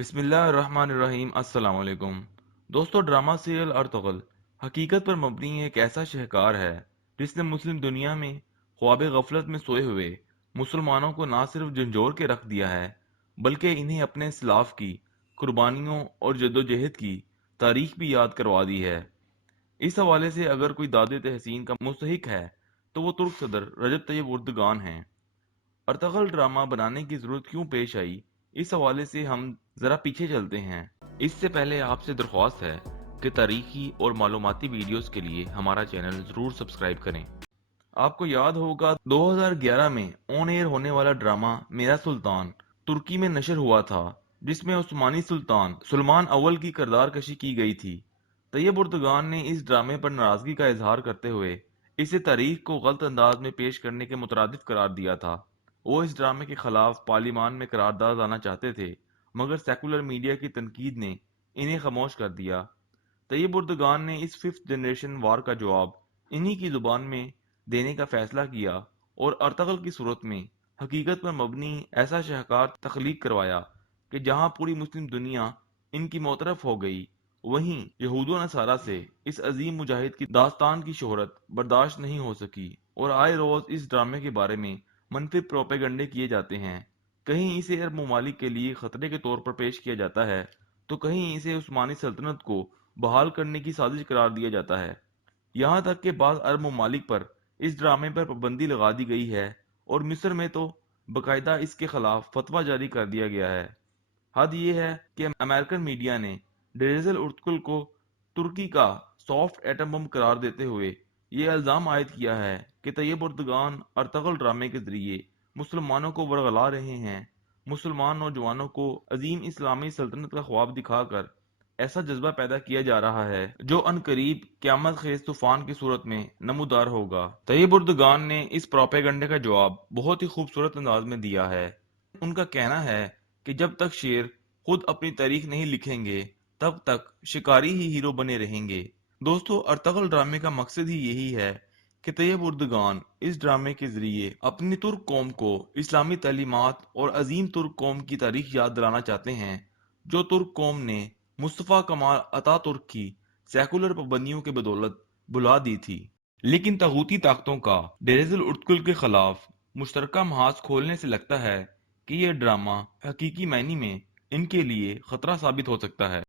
बिस्मिल्लाहिर्रहमानिर्रहीम। अस्सलाम वालेकुम दोस्तों, ड्रामा सीरियल अर्तुगरुल हकीकत पर मबनी एक ऐसा शहकार है जिसने मुस्लिम दुनिया में ख्वाब गफलत में सोए हुए मुसलमानों को ना सिर्फ झंझोर के रख दिया है, बल्कि इन्हें अपने इस्लाफ की कुर्बानियों और जद्दोजहद की तारीख भी याद करवा दी है। इस हवाले से अगर कोई दाद तहसीन का मुस्तहिक है तो वो तुर्क सदर रजब तैयब उर्दगान हैं। अर्तगल ड्रामा बनाने की जरूरत क्यों पेश आई, इस हवाले से हम जरा पीछे चलते हैं। इससे पहले आपसे दरख्वास्त है कि तारीखी और मालूमाती वीडियोस के लिए हमारा चैनल जरूर सब्सक्राइब करें। आपको याद होगा 2011 में ऑन एयर होने वाला ड्रामा मेरा सुल्तान तुर्की में नशर हुआ था, जिसमें उस्मानी सुल्तान सुलेमान अव्वल की किरदार कशी की गई थी। तैयब उर्दगान ने इस ड्रामे पर नाराजगी का इजहार करते हुए इसे तारीख को गलत अंदाज में पेश करने के मुतरादिफ करार दिया था। वो इस ड्रामे के खिलाफ पार्लिमान में करारदाद लाना चाहते थे, मगर सेकुलर मीडिया की तनकीद ने इन्हें खामोश कर दिया। तैयब उर्दगान ने इस फिफ्थ जनरेशन वार का जवाब इन्हीं की जुबान में देने का फैसला किया और अर्तगल की सूरत में हकीकत पर मबनी ऐसा शाहकार तख्लीक करवाया कि जहां पूरी मुस्लिम दुनिया इनकी मोतरफ हो गई, वहीं यहूद व नसारा से इस अजीम मुजाहिद की दास्तान की शोहरत बर्दाश्त नहीं हो सकी और आए रोज इस ड्रामे के बारे में मनफी प्रोपेगंडे किए जाते हैं। कहीं इसे अरब ममालिक के लिए खतरे के तौर पर पेश किया जाता है, तो कहीं इसे उस्मानी सल्तनत को बहाल करने की साजिश करार दिया जाता है। यहाँ तक कि बाद अरब ममालिक पर इस ड्रामे पर पाबंदी लगा दी गई है और मिस्र में तो बाकायदा इसके खिलाफ फतवा जारी कर दिया गया है। हद ये है कि अमेरिकन मीडिया ने डेरेजल उर्तकुल को तुर्की का सॉफ्ट एटम बम करार देते हुए ये इल्जाम आयद किया है कि तैयब उर्दगान अर्तगल ड्रामे के जरिए मुसलमानों को वरगला रहे हैं। मुसलमान नौजवानों को अजीम इस्लामी सल्तनत का ख्वाब दिखाकर ऐसा जज्बा पैदा किया जा रहा है जो अनकरीब क्यामत खेज तूफान की सूरत में नमूदार होगा। तैयब उर्दगान ने इस प्रोपेगंडे का जवाब बहुत ही खूबसूरत अंदाज में दिया है। उनका कहना है कि जब तक शेर खुद अपनी तारीख नहीं लिखेंगे, तब तक शिकारी ही हीरो बने रहेंगे। दोस्तों, अर्तगल ड्रामे का मकसद ही यही है कि तैयब उर्दगान इस ड्रामे के जरिए अपनी तुर्क कौम को इस्लामी तालीमात और अजीम तुर्क कौम की तारीख याद दिलाना चाहते हैं, जो तुर्क कौम ने मुस्तफ़ा कमाल अतातुर्क की सेकुलर पाबंदियों के बदौलत भुला दी थी। लेकिन तगूती ताकतों का डेरेजल उर्तकुल के खिलाफ मुश्तरका महाज खोलने से लगता है कि यह ड्रामा हकीकी मायने में इनके लिए खतरा साबित हो सकता है।